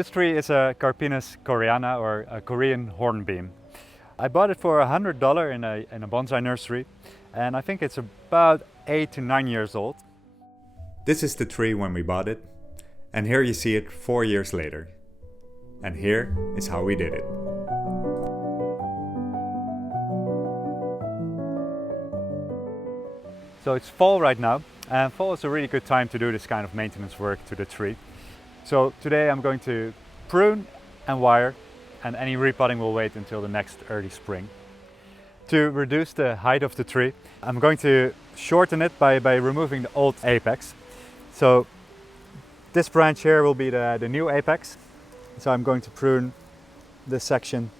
This tree is a Carpinus coreana, or a Korean hornbeam. I bought it for $100 in a bonsai nursery, and I think it's about 8 to 9 years old. This is the tree when we bought it, and here you see it 4 years later. And here is how we did it. So it's fall right now, and fall is a really good time to do this kind of maintenance work to the tree. So today I'm going to prune and wire, and any repotting will wait until the next early spring. To reduce the height of the tree, I'm going to shorten it by removing the old apex. So this branch here will be the new apex. So I'm going to prune this section.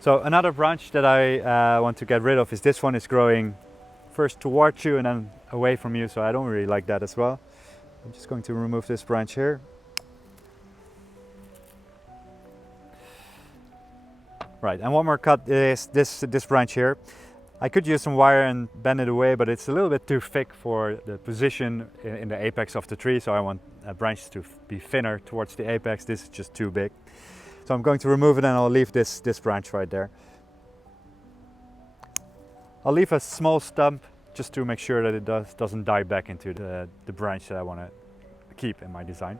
So another branch that I want to get rid of is this one. Is growing first towards you and then away from you, so I don't really like that as well. I'm just going to remove this branch here. Right, and one more cut is this branch here. I could use some wire and bend it away, but it's a little bit too thick for the position in the apex of the tree, so I want branches to be thinner towards the apex. This is just too big. So I'm going to remove it, and I'll leave this branch right there. I'll leave a small stump just to make sure that it doesn't die back into the branch that I want to keep in my design.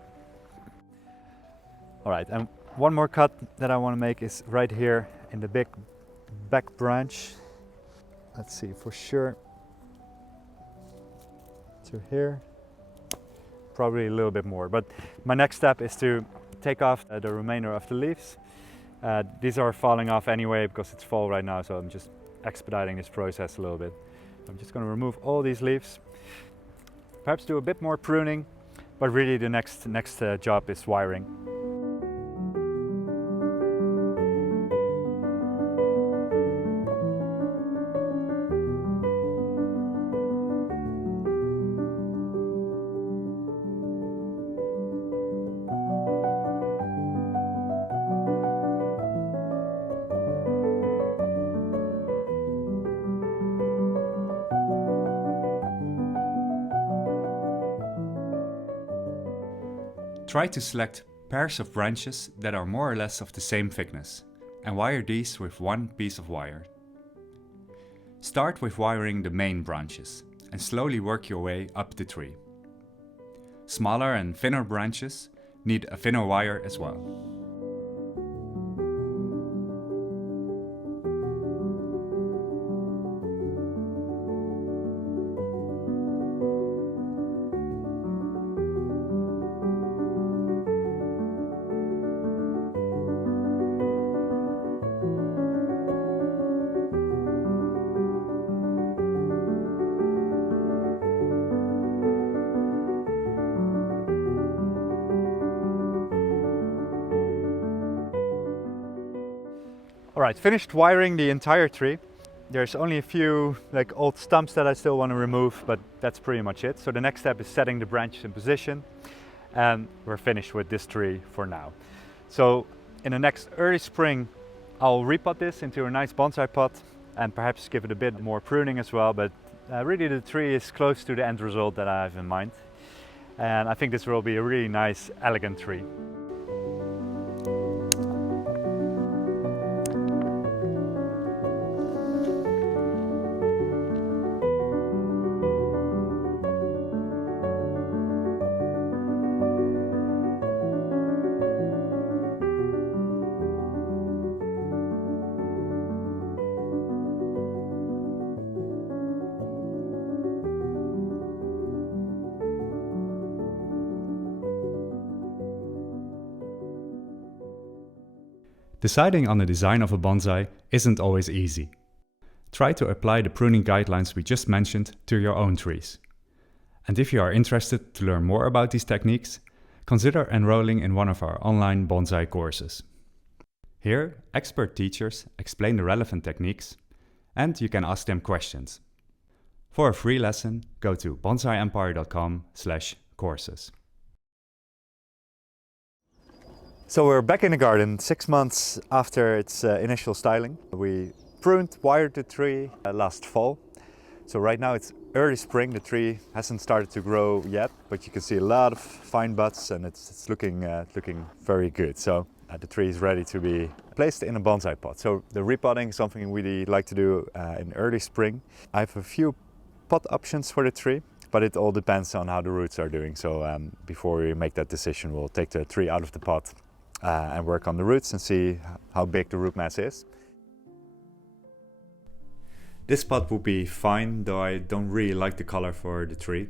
All right, and one more cut that I want to make is right here in the big back branch. Let's see for sure. To here, probably a little bit more. But my next step is to take off the remainder of the leaves. These are falling off anyway because it's fall right now, so I'm just expediting this process a little bit. I'm just going to remove all these leaves. Perhaps do a bit more pruning, but really the next job is wiring. Try to select pairs of branches that are more or less of the same thickness, and wire these with one piece of wire. Start with wiring the main branches, and slowly work your way up the tree. Smaller and thinner branches need a thinner wire as well. Alright, finished wiring the entire tree. There's only a few old stumps that I still want to remove, but that's pretty much it. So the next step is setting the branches in position, and we're finished with this tree for now. So in the next early spring, I'll repot this into a nice bonsai pot and perhaps give it a bit more pruning as well, but really the tree is close to the end result that I have in mind. And I think this will be a really nice, elegant tree. Deciding on the design of a bonsai isn't always easy. Try to apply the pruning guidelines we just mentioned to your own trees. And if you are interested to learn more about these techniques, consider enrolling in one of our online bonsai courses. Here, expert teachers explain the relevant techniques, and you can ask them questions. For a free lesson, go to bonsaiempire.com/courses. So we're back in the garden 6 months after its initial styling. We pruned, wired the tree last fall. So right now it's early spring. The tree hasn't started to grow yet, but you can see a lot of fine buds, and it's looking very good. So the tree is ready to be placed in a bonsai pot. So the repotting is something we really like to do in early spring. I have a few pot options for the tree, but it all depends on how the roots are doing. So before we make that decision, we'll take the tree out of the pot and work on the roots and see how big the root mass is. This pot would be fine, though I don't really like the color for the tree.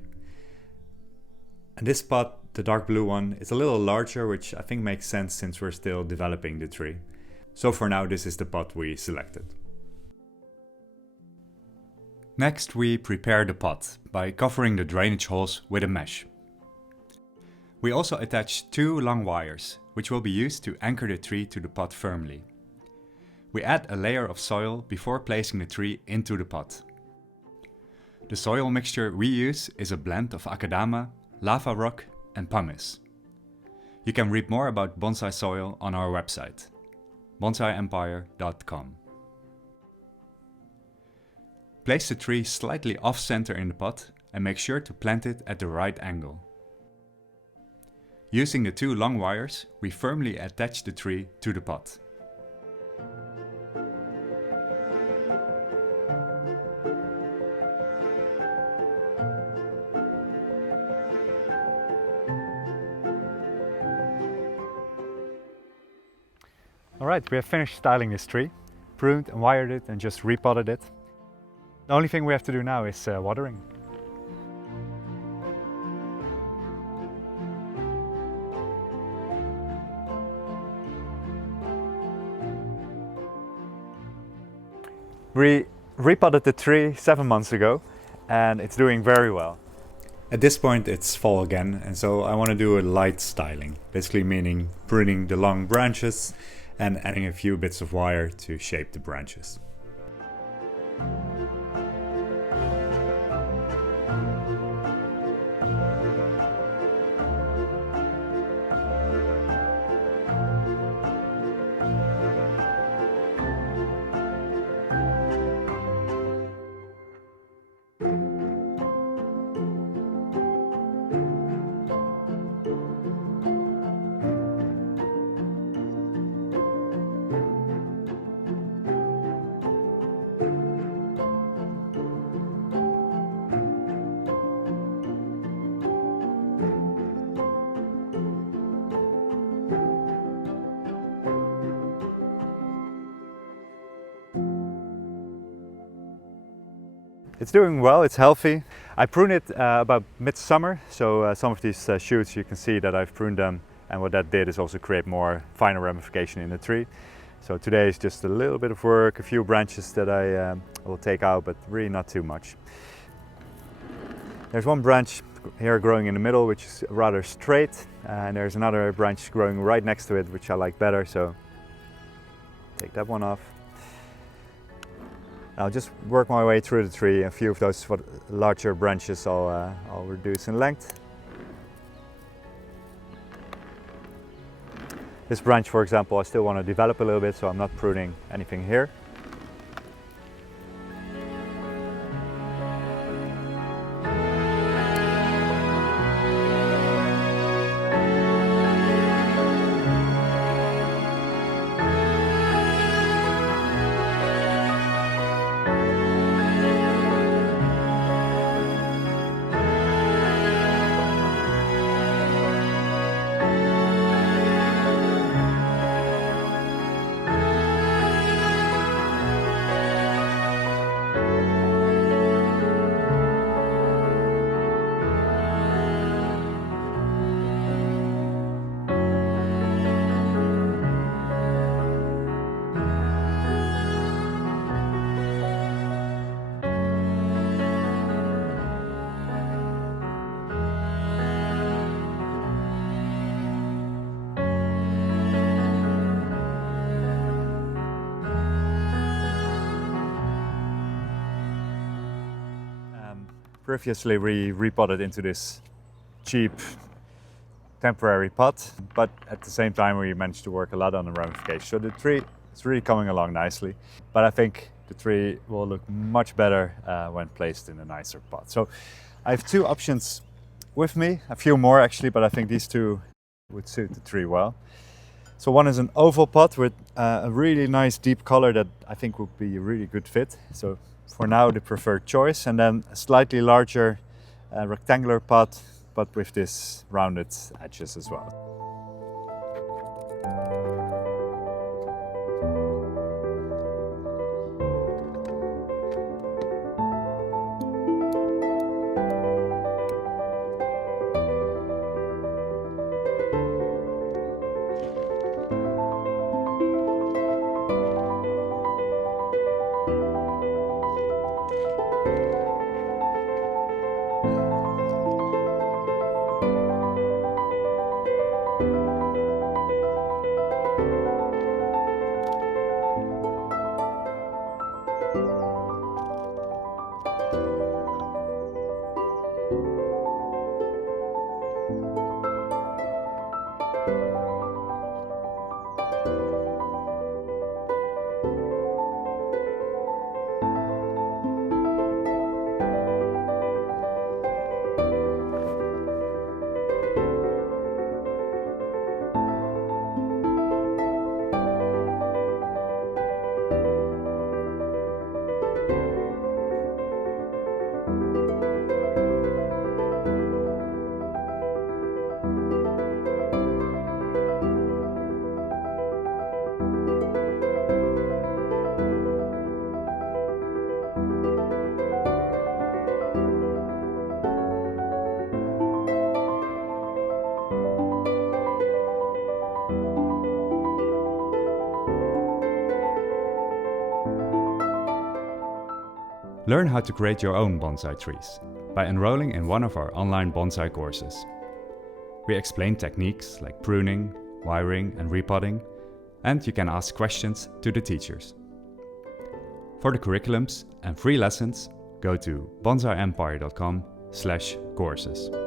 And this pot, the dark blue one, is a little larger, which I think makes sense since we're still developing the tree. So for now, this is the pot we selected. Next, we prepare the pot by covering the drainage holes with a mesh. We also attach 2 long wires, which will be used to anchor the tree to the pot firmly. We add a layer of soil before placing the tree into the pot. The soil mixture we use is a blend of akadama, lava rock and pumice. You can read more about bonsai soil on our website, bonsaiempire.com. Place the tree slightly off-center in the pot and make sure to plant it at the right angle. Using the 2 long wires, we firmly attach the tree to the pot. Alright, we have finished styling this tree, pruned and wired it and just repotted it. The only thing we have to do now is watering. We repotted the tree 7 months ago and it's doing very well. At this point it's fall again, and so I want to do a light styling, basically meaning pruning the long branches and adding a few bits of wire to shape the branches. It's doing well, it's healthy. I pruned it about midsummer, so some of these shoots you can see that I've pruned them, and what that did is also create more finer ramification in the tree. So today is just a little bit of work, a few branches that I will take out, but really not too much. There's one branch here growing in the middle which is rather straight, and there's another branch growing right next to it which I like better, so take that one off. I'll just work my way through the tree. A few of those larger branches I'll reduce in length. This branch, for example, I still want to develop a little bit, so I'm not pruning anything here. Previously we repotted into this cheap temporary pot, but at the same time we managed to work a lot on the ramification. So the tree is really coming along nicely, but I think the tree will look much better when placed in a nicer pot. So I have two options with me, a few more actually, but I think these two would suit the tree well. So one is an oval pot with a really nice deep color that I think would be a really good fit. So for now the preferred choice, and then a slightly larger rectangular pot, but with this rounded edges as well. Learn how to create your own bonsai trees by enrolling in one of our online bonsai courses. We explain techniques like pruning, wiring and repotting, and you can ask questions to the teachers. For the curriculums and free lessons, go to bonsaiempire.com/courses.